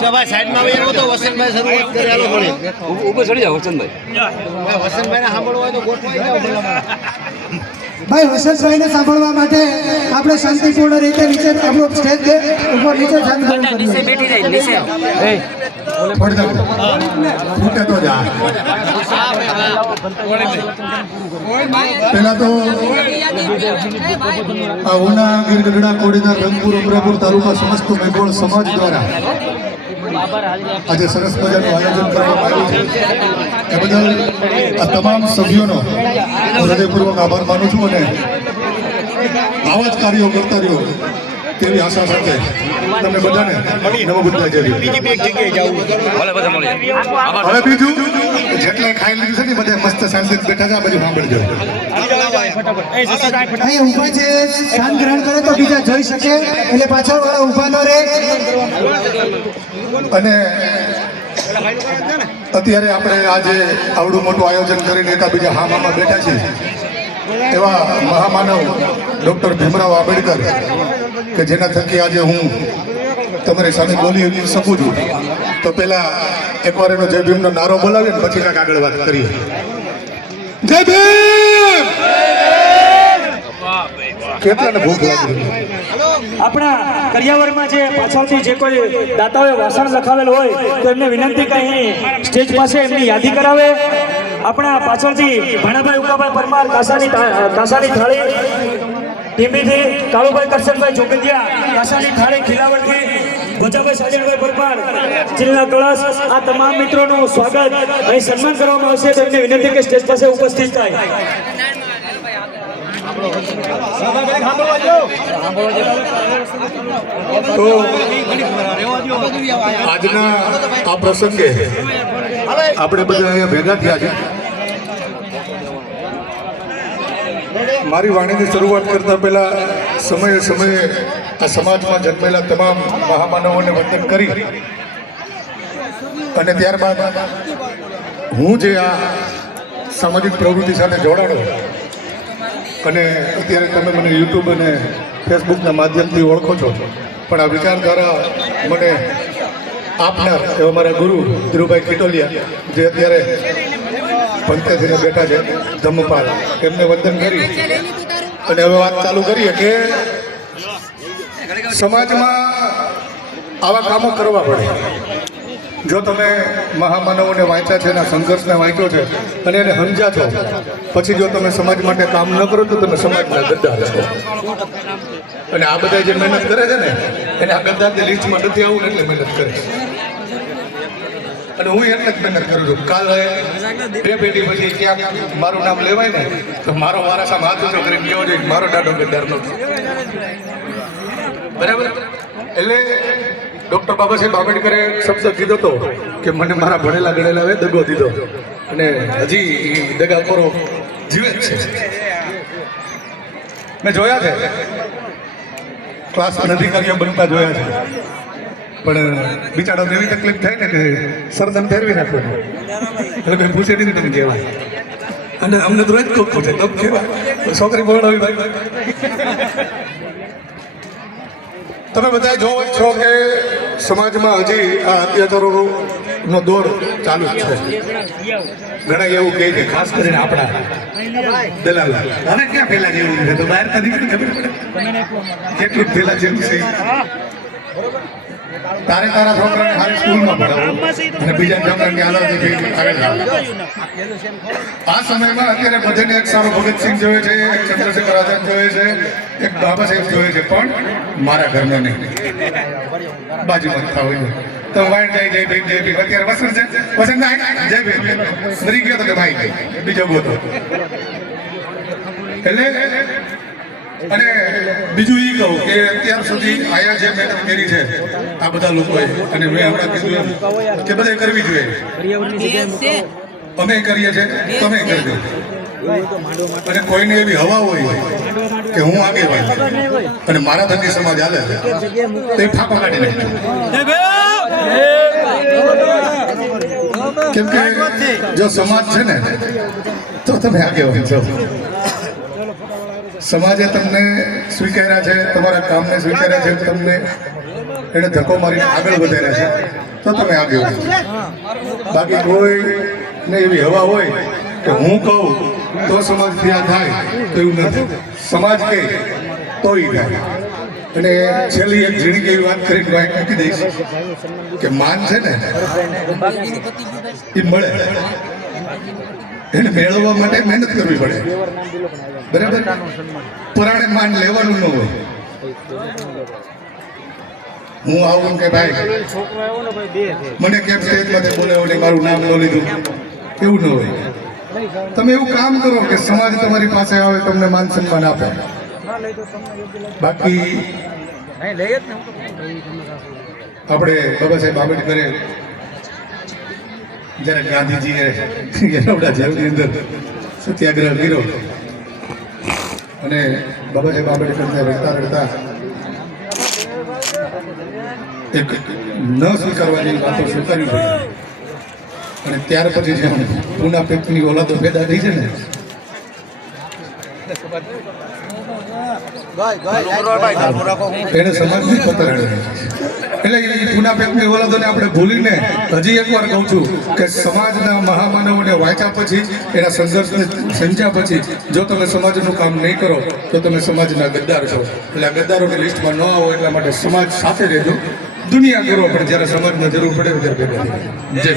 સભા સાઈડમાં એવો તો વસંતભાઈ શરૂઆત કરી આલો પડે ઉપર ચડી જાવ વસંતભાઈ વસંતભાઈને સાંભળવું હોય તો ગોઠવાઈ જાવ ભાઈ વસંતભાઈને સાંભળવા માટે આપણે શાંતિપૂર્ણ રીતે નીચે આપણો સ્ટેજ ઉપર નીચે નીચે બેઠી જાય નીચે પેલા તો ઉના ગીરગઢડા કોડીનાર રંગપુર અમરાપુર તાલુકા સમસ્ત મેઘોળ સમાજ દ્વારા આજે સરસ મજાનું આયોજન કરવામાં આવ્યું છે એ બદલ આ તમામ સભ્યોનો હૃદયપૂર્વક આભાર માનું છું અને આવા જ કાર્યો કરતા રહ્યો તેવી આશા સાથે તમને બધાને નવો બુદ્ધા જરી હવે બીજું જેટલા ખાઈ લીધું છે ને બધા મસ્ત શાંતિ બેઠા છે બધું સાંભળજો અહીં ઊભા છે શાંત ગ્રહણ કરે તો બીજા જોઈ શકે એટલે પાછળ વાળા ઊભા ન રહે અને અત્યારે આપણે આજે આવડું મોટું આયોજન કરીને એકાબીજા હામામાં બેઠા છીએ એવા મહામાનવ ડૉક્ટર ભીમરાવ આંબેડકર કે જેના થકી આજે હું તમારી સામે બોલી શકું છું તો પહેલાં એકવાર એનો જય ભીમનો નારો બોલાવીને પછી કાંઈક આગળ વાત કરીએ. જય ભીમ! કેટલાને ભૂખ લાગી? આપણા કરિયાવરમાં જે પાછળથી જે કોઈ દાતાઓએ ભાષણ લખાવેલ હોય તો એમને વિનંતી કરી સ્ટેજ પાસે એમની યાદી કરાવે. આપણા પાછળથી ભાણાભાઈ ઉકાભાઈ પરમાર કાસાની થાળી, ટીંબીથી કાળુભાઈ કરશનભાઈ જોગંદિયા કાસાની થાળી, ખીલાવડથી ભોજાભાઈ સાજણભાઈ પરમાર જિલ્લા કળશ, આ તમામ મિત્રોનું સ્વાગત અહીં સન્માન કરવામાં આવશે. તો એમને વિનંતી કે સ્ટેજ પાસે ઉપસ્થિત થાય. તો આજના આ પ્રસંગે આપણે બધા અહીંયા ભેગા થયા છે. મારી વાણીની શરૂઆત કરતા પહેલા સમયે સમયે આ સમાજમાં જન્મેલા તમામ મહામાનવોને વંદન કરી અને ત્યારબાદ હું જે આ સામાજિક પ્રવૃત્તિ સાથે જોડાણો અને અત્યારે તમે મને યુટ્યુબ અને ફેસબુકના માધ્યમથી ઓળખો છો, પણ આ વિચારધારા મને આપનાર એવા મારા ગુરુ ધીરુભાઈ ખીટોલિયા જે અત્યારે પંતે થઈને બેઠા છે ધમ્મપાલ, એમને વંદન કરી અને હવે વાત ચાલુ કરીએ કે સમાજમાં આવા કામો કરવા પડે. જો તમે મહામાનવોને વાંચ્યા છે, એના સંઘર્ષને વાંચ્યો છે અને એને સમજ્યા છો, પછી જો તમે સમાજ માટે કામ ન કરો તો તમે સમાજના ગદ્દાર છો. અને આ બધા જે મહેનત કરે છે ને એને આ ગદ્દારની લિસ્ટમાં નથી આવું એટલે મહેનત કરે છે. અને હું એટલે જ મહેનત કરું છું. કાલે 2 પેઢી પછી ક્યાંક મારું નામ લેવાય ને તો મારો વારસા હાથ ઊંચો કરીને કેવો જોઈએ મારો દાડો ગદ્દાર નથી. બરાબર? એટલે ડૉક્ટર બાબા સાહેબ આંબેડકરે શબ્દ કીધો હતો કે મને મારા ભણેલા ગણેલા દગો દીધો અને હજી દગાખોરો જીવે જ છે. મેં જોયા છે, ક્લાસના અધિકારીઓ બનતા જોયા છે, પણ બિચારાને એવી તકલીફ થાય ને કે સરદમ ફેરવી નાખો એટલે મેં પૂછે નહીં તમે કહેવાય અને અમને તો રોજ કોક પૂછે તો કહેવાય છોકરી બોલાવી ભાઈ. તમે બધા જોવો છો કે સમાજમાં હજી આ અત્યાચારોનો દોર ચાલુ જ છે. ઘણા એવું કહે છે, ખાસ કરીને આપણા દલાલ હવે ક્યાં પેલા જેવું છે તો બહાર તો નીકળી ખબર પડે કેટલું પેલા જેવું છે. તારે તારા છોકરાને સારી સ્કૂલમાં ભણાવો અને બીજા છોકરાને આગળ આ સમયમાં અત્યારે બધાને એક સારો ભગતસિંહ જોઈએ છે, એક ચંદ્રશેખર આઝાદ જોઈએ છે, એક બાબા સાહેબ જોઈએ છે, પણ મારા ઘરનો નહીં. બાજુમાં થતા હોય તો વાઈટ જાય જય ભીમ જય ભીમ. અત્યારે વસંત છે, વસંત જય ભીમ મરી ગયો તો કે ભાઈ બીજો ગોતો. એટલે અને બીજું એ કહું કે અત્યાર સુધી આયા જે મહેનત કરી છે આ બધા લોકોએ, અને મેં હમણાં કીધું કે બધાએ કરવી જોઈએ. અમે કરીએ છીએ, તમે કરજો. અને કોઈને એવી હવા હોય કે હું આગેવાન અને મારા થકી સમાજ હાલે છે તો એ ફાંકો કાઢી નાખજો. કેમ કે જો સમાજ છે ને તો તમે આગેવાન છો. સમાજે તમને સ્વીકાર્યા છે, તમારા કામને સ્વીકાર્યા છે, તમને એને ધક્કો મારીને આગળ વધાર્યા છે તો તમે આગળ વધો. બાકી કોઈને એવી હવા હોય કે હું કહું તો સમાજ ત્યાં થાય તો એવું નથી. સમાજ કહે તો ઈ થાય. અને છેલ્લી એક ઝીણી એવી વાત કરીને વાંક મૂકી દઈશ કે માન છે ને એ મળે, એને મેળવવા માટે મહેનત કરવી પડે. બરાબર? પરાણે માન લેવાનું ન હોય. હું આવું કે ભાઈ મને કેમ સ્ટેજમાંથી બોલાવો ને મારું નામ ન લીધું, એવું ન હોય. તમે એવું કામ કરો કે સમાજ તમારી પાસે આવે, તમને માન સન્માન આપે. બાકી આપણે બાબા સાહેબ આંબેડકરે જ્યારે ગાંધીજીએ એરવડા જેલની અંદર સત્યાગ્રહ કર્યો અને બાબા સાહેબ આંબેડકર રડતા રડતા એક ન સ્વીકારવા જેવી વાતો સ્વીકારવી પડી. અને ત્યાર પછી જે પૂના પેટની ઓલાદો પેદા થઈ છે ને એને સમાજની પતરાણી. એટલે એ પૂના પેટની ઓલાદોને આપણે ભૂલીને હજી એકવાર કહું છું કે સમાજના મહામાનવોને વાંચ્યા પછી, એના સંઘર્ષને સમજ્યા પછી જો તમે સમાજનું કામ નહીં કરો તો તમે સમાજના ગદ્દાર છો. એટલે આ ગદ્દારોની લિસ્ટમાં ન આવો એટલા માટે સમાજ સાથે રહેજો. દુનિયા કરો પણ જ્યારે સમાજમાં જરૂર પડે ત્યારે ભેગા થઈ. જય